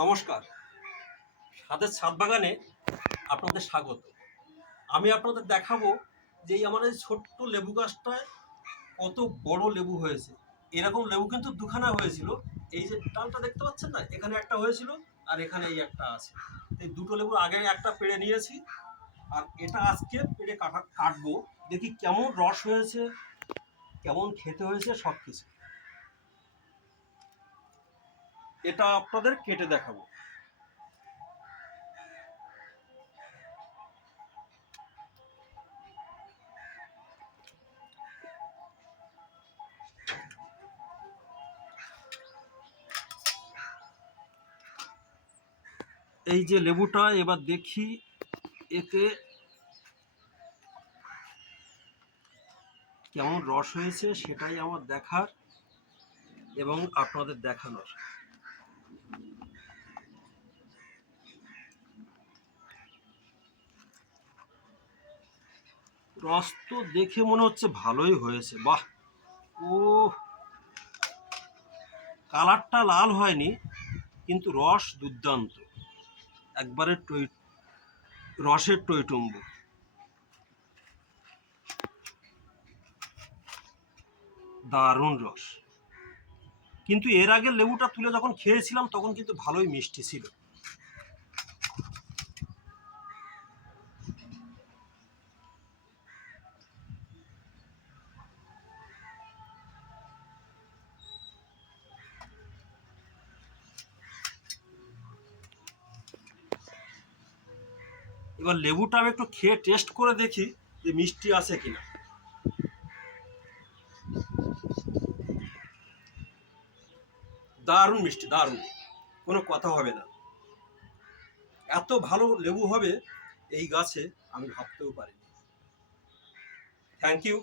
নমস্কার। স্বাদের ছাদ বাগানে আপনাদের স্বাগত। আমি আপনাদের দেখাবো যে এই আমার এই ছোট্ট লেবু গাছটায় কত বড় লেবু হয়েছে। এরকম লেবু কিন্তু দুখানা হয়েছিল। এই যে ডালটা দেখতে পাচ্ছেন না? এখানে একটা হয়েছিল আর এখানে এই একটা আছে। এই দুটো লেবু আগে একটা পেড়ে নিয়েছি আর এটা আজকে পেড়ে কাটা কাটবো। দেখি কেমন রস হয়েছে, কেমন খেতে হয়েছে সব কিছু এটা আপনাদের কেটে দেখাবো। এই যে লেবুটা, এবার দেখি এতে কেমন রস হয়েছে, সেটাই আমার দেখার এবং আপনাদের দেখানোর। রস তো দেখে মনে হচ্ছে ভালোই হয়েছে। বাহ! ও কালারটা লাল হয়নি, কিন্তু রস দুর্দান্ত। একবারে টই, রসের টইটুম্বু। দারুণ রস। কিন্তু এর আগে লেবুটা তুলে যখন খেয়েছিলাম, তখন কিন্তু ভালোই মিষ্টি ছিল। এবার লেবুটা আমি একটু খেয়ে টেস্ট করে দেখি যে মিষ্টি আছে কিনা। দারুণ মিষ্টি, দারুণ। কোনো কথা হবে না। এত ভালো লেবু হবে এই গাছে আমি ভাবতেও পারিনি। Thank you